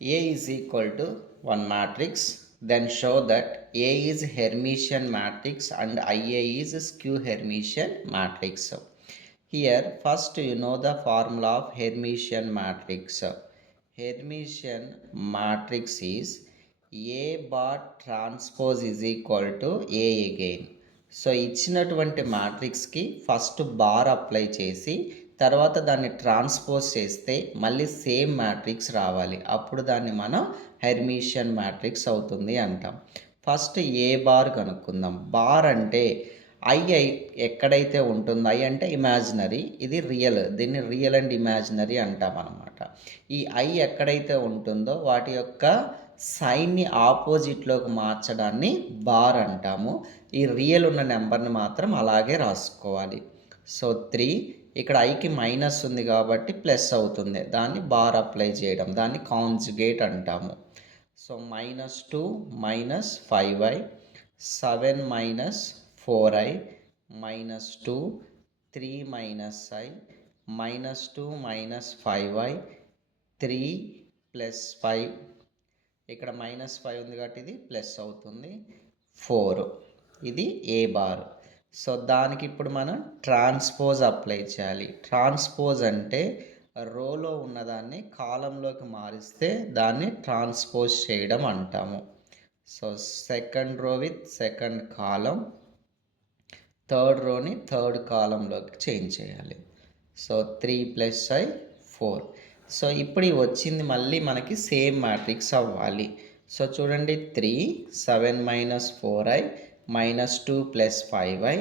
A is equal to one matrix, then show that A is Hermitian matrix and IA is skew Hermitian matrix. Here, first you know the formula of Hermitian matrix. Hermitian matrix is A bar transpose is equal to A again. So ఇచ్చినటువంటి మ్యాట్రిక్స్కి first bar apply చేసి తర్వాత దాన్ని transpose చేస్తే మళ్ళీ same matrix రావాలి. అప్పుడు దాన్ని మనం హెర్మిషియన్ మ్యాట్రిక్స్ అవుతుంది అంటాం. ఫస్ట్ ఏ బార్ కనుక్కుందాం. బార్ అంటే ఐ ఎక్కడైతే ఉంటుందో, ఐ అంటే ఇమాజినరీ, ఇది రియల్, దీన్ని రియల్ అండ్ ఇమాజినరీ అంటాం అనమాట. ఈ ఐ ఎక్కడైతే ఉంటుందో వాటి యొక్క సైన్ని ఆపోజిట్లోకి మార్చడాన్ని బార్ అంటాము. ఈ రియల్ ఉన్న నెంబర్ని మాత్రం అలాగే రాసుకోవాలి. సో 3, ఇక్కడ ఐకి మైనస్ ఉంది కాబట్టి ప్లస్ అవుతుంది, దాన్ని బార్ అప్లై చేయడం, దాన్ని కాంజుగేట్ అంటాము. So -2 - 5i, 7 - 4i, -2, 3 - i, -2 - 5i, 3 + 5, ఇక్కడ -5 ఉంది కాబట్టి ఇది ప్లస్ అవుతుంది, 4. ఇది ఏ బార్. సో దానికి ఇప్పుడు మనం ట్రాన్స్పోజ్ అప్లై చేయాలి. ట్రాన్స్పోజ్ అంటే రోలో ఉన్నదాన్ని కాలంలోకి మారిస్తే దాన్ని ట్రాన్స్పోజ్ చేయడం అంటాము. So second row with second column, third రోని థర్డ్ కాలంలోకి చేంజ్ చేయాలి. So 3 + i, 4. సో ఇప్పుడు వచ్చింది మళ్ళీ మనకి సేమ్ మ్యాట్రిక్స్ అవ్వాలి. సో చూడండి, 3, 7 - 4i, -2 + 5i,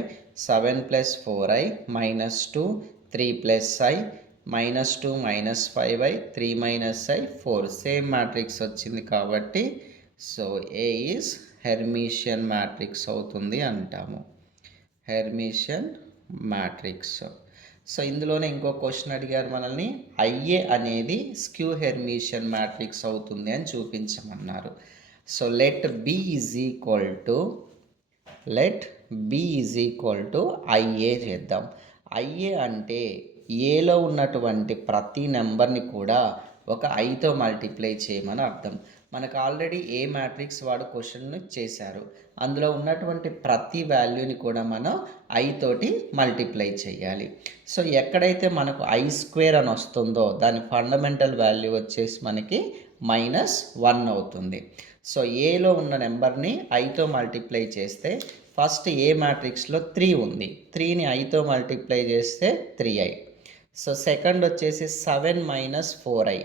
7 + 4i, -2, 3 + i, -2 - 5i, 3 - i, 4. Same matrix వచ్చింది కాబట్టి so A is Hermitian matrix అవుతుంది అంటాము. Hermitian matrix. సో ఇందులోనే ఇంకో క్వశ్చన్ అడిగారు మనల్ని, ఐఏ అనేది స్క్యూ హెర్మిషియన్ మ్యాట్రిక్స్ అవుతుంది అని చూపించమన్నారు. So let B is equal to I A చేద్దాం. ఐఏ అంటే ఏలో ఉన్నటువంటి ప్రతి నెంబర్ని కూడా ఒక ఐతో మల్టిప్లై చేయమని అర్థం. మనకు ఆల్రెడీ ఏ మ్యాట్రిక్స్ వాడు క్వశ్చన్ చేశారు, అందులో ఉన్నటువంటి ప్రతి వాల్యూని కూడా మనం ఐ తోటి మల్టిప్లై చేయాలి. సో ఎక్కడైతే మనకు i² అని వస్తుందో దాని ఫండమెంటల్ వాల్యూ వచ్చేసి మనకి -1 అవుతుంది. సో ఏలో ఉన్న నెంబర్ని ఐతో మల్టిప్లై చేస్తే ఫస్ట్ ఏ మ్యాట్రిక్స్లో 3 ఉంది, 3ని ఐతో మల్టిప్లై చేస్తే 3i. సో సెకండ్ వచ్చేసి 7 - 4i.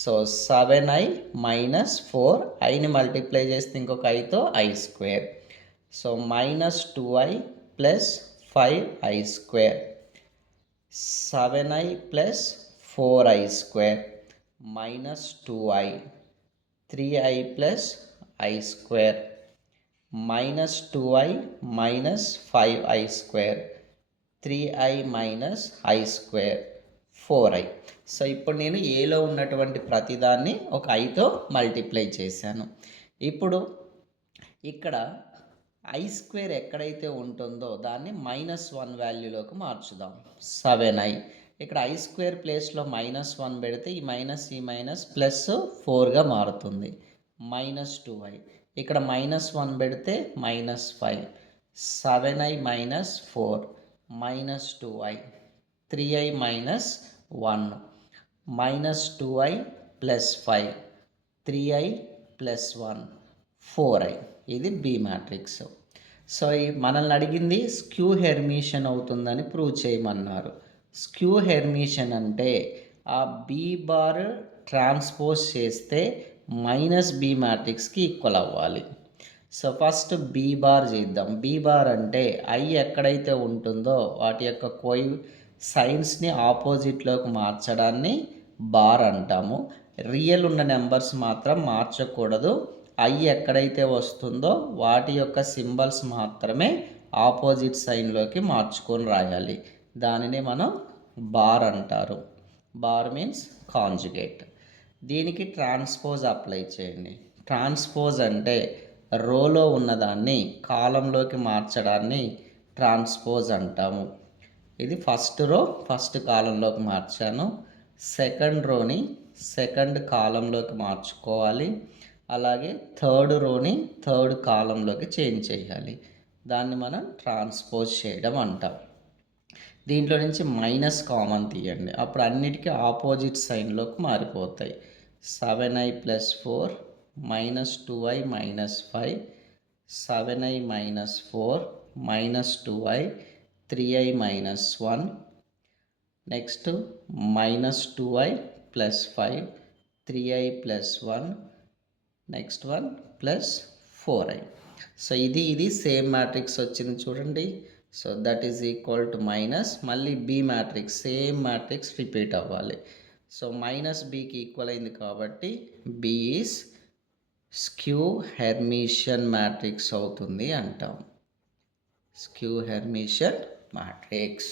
సో 7i - 4, ఐని మల్టిప్లై చేస్తే ఇంకొక ఐతో i². So -2i + 5i², 7i + 4i², -2i, 3i + i², -2i - 5i², 3i - i², 4i. So ఇప్పుడు నేను ఏలో ఉన్నటువంటి ప్రతిదాన్ని ఒక ఐతో మల్టిప్లై చేశాను. ఇప్పుడు ఇక్కడ i² ఎక్కడైతే ఉంటుందో దాన్ని -1 వాల్యూలోకి మార్చుదాం. 7i, ఇక్కడ i² ప్లేస్లో -1 పెడితే ఈ మైనస్ +4గా మారుతుంది. -2i, ఇక్కడ -1 పెడితే -5, 7i - 4, -2i, 3i - 1, -2i + 5, 3i + 1, 4i. ఇది బి మ్యాట్రిక్స్. సో మనల్ని అడిగింది స్క్యూ హెర్మిషియన్ అవుతుందని ప్రూవ్ చేయమన్నారు. స్క్యూ హెర్మిషియన్ అంటే ఆ బి బార్ ట్రాన్స్పోజ్ చేస్తే -b మ్యాట్రిక్స్కి ఈక్వల్ అవ్వాలి. సో ఫస్ట్ బి బార్ చేద్దాం. బి బార్ అంటే ఐ ఎక్కడైతే ఉంటుందో వాటి యొక్క సైన్స్ని ఆపోజిట్లోకి మార్చడాన్ని బార్ అంటాము. రియల్ ఉన్న నెంబర్స్ మాత్రం మార్చకూడదు. ఐ ఎక్కడైతే వస్తుందో వాటి యొక్క సింబల్స్ మాత్రమే ఆపోజిట్ సైన్లోకి మార్చుకొని రాయాలి. దానిని మనం బార్ అంటారు. Bar means conjugate. దీనికి ట్రాన్స్పోజ్ అప్లై చేయండి. ట్రాన్స్పోజ్ అంటే రోలో ఉన్నదాన్ని కాలంలోకి మార్చడాన్ని ట్రాన్స్పోజ్ అంటాము. ఇది ఫస్ట్ రో ఫస్ట్ కాలంలోకి మార్చాను, సెకండ్ రోని సెకండ్ కాలంలోకి మార్చుకోవాలి. అలాగే థర్డ్ రోని థర్డ్ కాలంలోకి చేంజ్ చేయాలి. దాన్ని మనం ట్రాన్స్పోజ్ చేయడం అంటాం. దీంట్లో నుంచి మైనస్ కామన్ తీయండి, అప్పుడు అన్నిటికీ ఆపోజిట్ సైన్లోకి మారిపోతాయి. 7i + 4 -2i - 5 7i - 4 -2i 3i - 1 next -2i + 5 3i + 1 next one +4i. So ఇది సేమ్ మ్యాట్రిక్స్ వచ్చింది చూడండి. So that is equal to minus, మళ్ళీ B matrix same matrix repeat అవ్వాలి. సో -bకి ఈక్వల్ అయింది కాబట్టి B is skew Hermitian matrix అవుతుంది అంటాం. Skew Hermitian matrix.